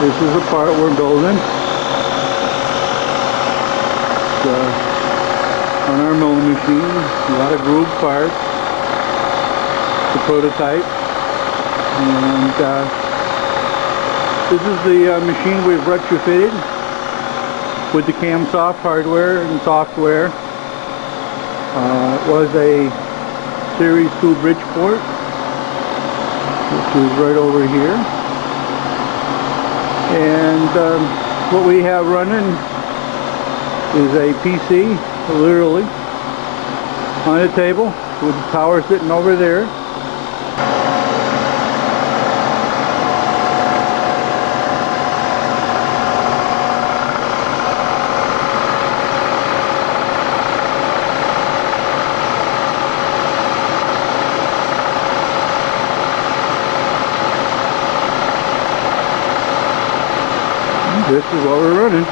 This is the part we're building. On our milling machine, a lot of groove parts, the prototype, and this is the machine we've retrofitted with the Camsoft hardware and software. It was a Series 2 Bridgeport, which is right over here, and what we have running is a PC, literally, on the table with the power sitting over there. This is what we're running.